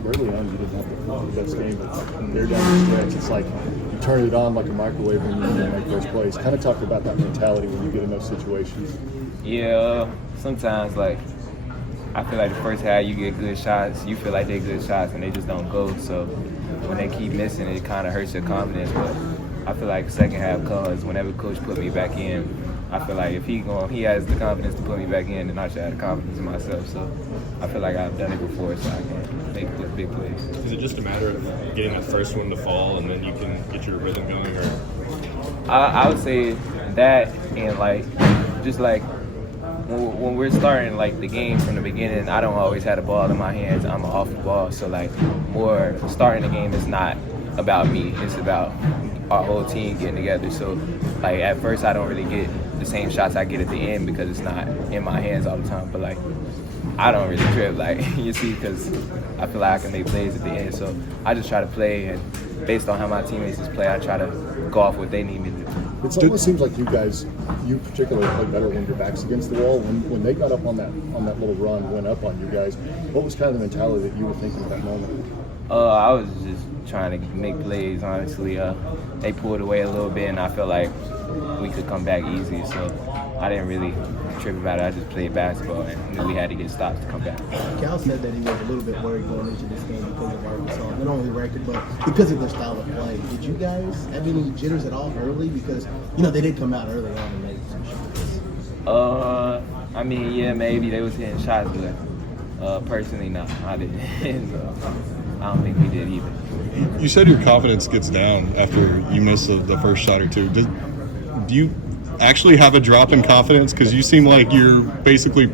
job early on. You didn't have the best game, but they're down the stretch. It's like you turn it on like a microwave when you make those plays. Kind of talk about that mentality when you get in those situations. Yeah, sometimes like I feel like the first half you get good shots, you feel like they're good shots and they just don't go. So when they keep missing, it kind of hurts your confidence. But I feel like the second half comes whenever coach put me back in. I feel like if he has the confidence to put me back in, then I should have the confidence in myself. So I feel like I've done it before, so I can make the big plays. Is it just a matter of getting that first one to fall and then you can get your rhythm going? Or I would say that, and like just like when we're starting like the game from the beginning, I don't always have the ball in my hands. I'm off the ball, so like more starting the game is not about me. It's about our whole team getting together. So like at first I don't really get the same shots I get at the end because it's not in my hands all the time. But like I don't really trip, like you see, because I feel like I can make plays at the end. So I just try to play, and based on how my teammates just play, I try to go off what they need me to do. It almost seems like you guys, you particularly play better when your back's against the wall. When they got up on that little run, went up on you guys, what was kind of the mentality that you were thinking at that moment? I was just trying to make plays, honestly. They pulled away a little bit, and I felt like we could come back easy. So I didn't really trip about it. I just played basketball and knew we had to get stops to come back. Cal said that he was a little bit worried going into this game because of Arkansas, not only record, but because of their style of play. Did you guys have any jitters at all early? Because, they did come out early on and make some shots. I mean, yeah, maybe they was hitting shots, but personally, no, I didn't. So I don't think we did either. You said your confidence gets down after you miss the first shot or two. Do you actually have a drop in confidence? Because you seem like you're basically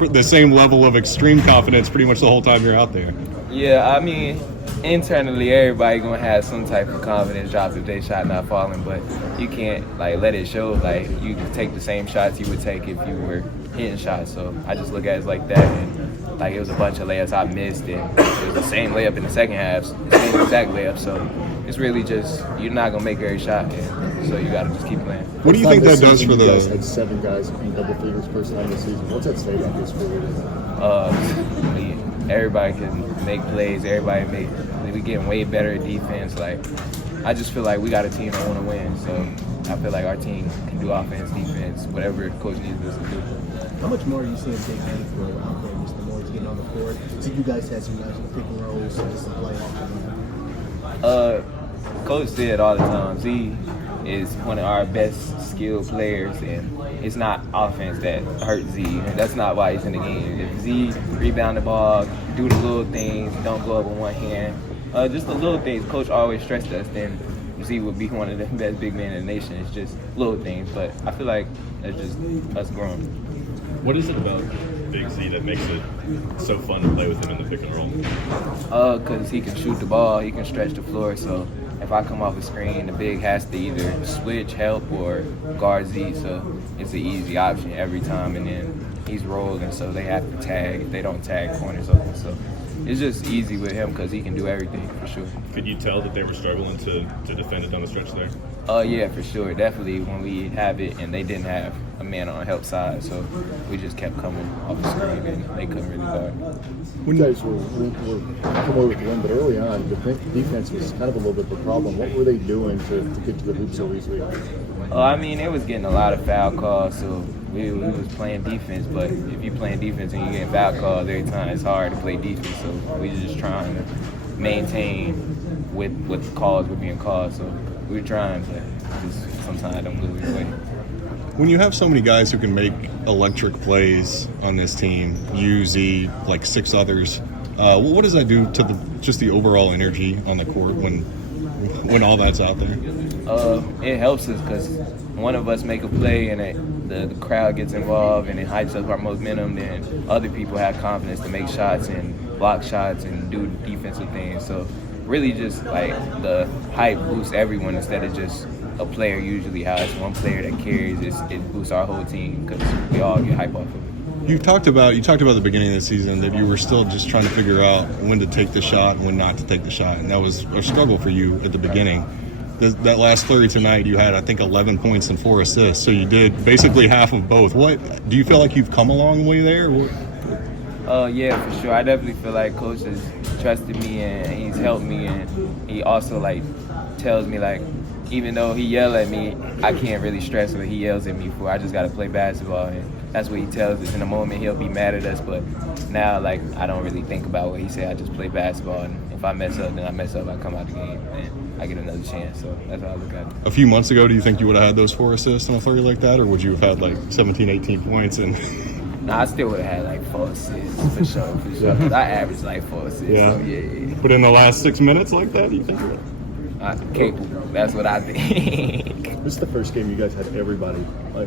the same level of extreme confidence pretty much the whole time you're out there. Yeah, I mean, internally everybody gonna have some type of confidence drop if they shot not falling, but you can't like let it show. Like you can take the same shots you would take if you were hitting shots. So I just look at it like that, and like it was a bunch of layups I missed, and it was the same layup in the second half, the same exact layup. So it's really just you're not gonna make every shot, and so you gotta just keep playing. What do you think that does for the? You guys had 7 guys in double figures first time this season. What's that say about this for you? Everybody can make plays. We getting way better at defense. Like I just feel like we got a team that want to win. So I feel like our team can do offense, defense, whatever coach needs us to do. How much more are you seeing Big Man grow out there? Just the more he's getting on the court. So you guys had some guys in the pick and rolls, so just to play off. Coach said all the time, Z is one of our best skilled players, and it's not offense that hurts Z. And that's not why he's in the game. If Z rebound the ball, do the little things, don't go up with one hand, just the little things. Coach always stressed us. Then Z would be one of the best big men in the nation. It's just little things, but I feel like that's just us growing. what is it about Big Z that makes it so fun to play with him in the pick and roll? Because he can shoot the ball, he can stretch the floor, so if I come off a screen, the big has to either switch, help, or guard Z, so it's an easy option every time, and then he's rolling, so they have to tag. If they don't tag, corners open, so it's just easy with him because he can do everything, for sure. Could you tell that they were struggling to defend it down the stretch there? Yeah, for sure. Definitely when we have it and they didn't have a man on the help side, so we just kept coming off the screen and they couldn't really guard. When you guys were familiar with the win, but early on, the defense was kind of a little bit of a problem. What were they doing to get to the hoop so easily? I mean, it was getting a lot of foul calls, so we was playing defense, but if you're playing defense and you're getting foul calls every time, it's hard to play defense, so we just trying to maintain with what the calls were being called, so we were trying, but just sometimes I don't go your way. When you have so many guys who can make electric plays on this team, you, Z, like 6 others, what does that do to just the overall energy on the court when all that's out there? It helps us because one of us make a play and the crowd gets involved and it hypes up our momentum, then other people have confidence to make shots and block shots and do defensive things. So really just like the hype boosts everyone instead of just a player usually how it's one player that carries. It boosts our whole team because we all get hype off of it. You talked about the beginning of the season that you were still just trying to figure out when to take the shot and when not to take the shot, and that was a struggle for you at the beginning. That last flurry tonight, you had, I think, 11 points and 4 assists, so you did basically half of both. What do you feel like you've come a long way there? Yeah, for sure. I definitely feel like Coach is trusted me and he's helped me, and he also like tells me like, even though he yell at me, I can't really stress what he yells at me for. I just gotta play basketball, and that's what he tells us. In a moment, he'll be mad at us, but now like I don't really think about what he said. I just play basketball, and if I mess up, then I mess up. I come out the game and I get another chance. So that's how I look at it. A few months ago, do you think you would have had those 4 assists on a 30 like that, or would you have had like 17, 18 points? And Nah, I still would have had like 4 assists for sure. 'Cause I averaged like 4 assists. Yeah. So yeah. But in the last 6 minutes like that, do you think? I'm capable. That's what I think. This is the first game you guys had everybody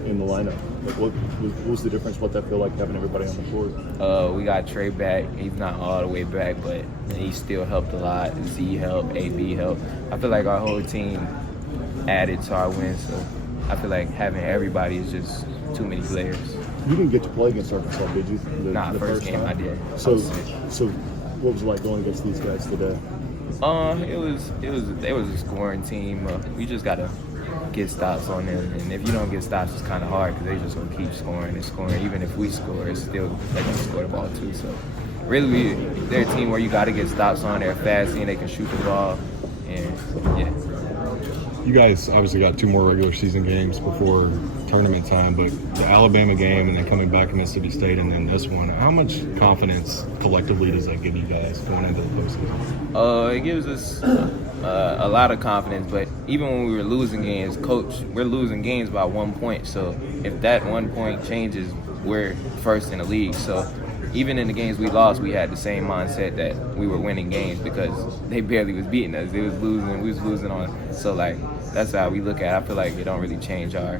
in the lineup. Like, what was the difference? What that feel like having everybody on the court? We got Trey back. He's not all the way back, but he still helped a lot. Z helped, AB helped. I feel like our whole team added to our win, so I feel like having everybody is just too many players. You didn't get to play against Arkansas, did you? The first game time? I did. So what was it like going against these guys today? It was a scoring team. We just gotta get stops on them, and if you don't get stops, it's kind of hard because they're just gonna keep scoring and scoring. Even if we score, it's still they're gonna score the ball too. So really, they're a team where you gotta get stops on. They're fast and they can shoot the ball, and yeah. You guys obviously got 2 more regular season games before tournament time, but the Alabama game and then coming back to Mississippi State and then this one, how much confidence collectively does that give you guys going into the postseason? It gives us a lot of confidence, but even when we were losing games, coach, we're losing games by 1 point. So if that 1 point changes, we're first in the league. So even in the games we lost, we had the same mindset that we were winning games because they barely was beating us. They was losing, we was losing on. So like that's how we look at it. I feel like it don't really change our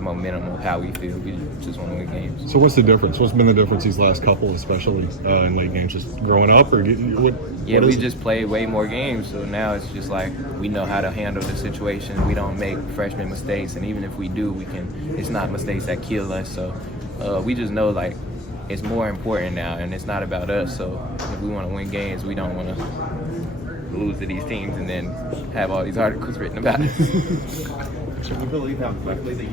momentum of how we feel. We just want to win games. So what's the difference? What's been the difference these last couple, especially in late games? Just growing up, or we just played way more games, so now it's just like we know how to handle the situation. We don't make freshman mistakes, and even if we do, it's not mistakes that kill us. So we just know like it's more important now, and it's not about us. So if we want to win games, we don't want to lose to these teams and then have all these articles written about it. Should we believe how quickly that you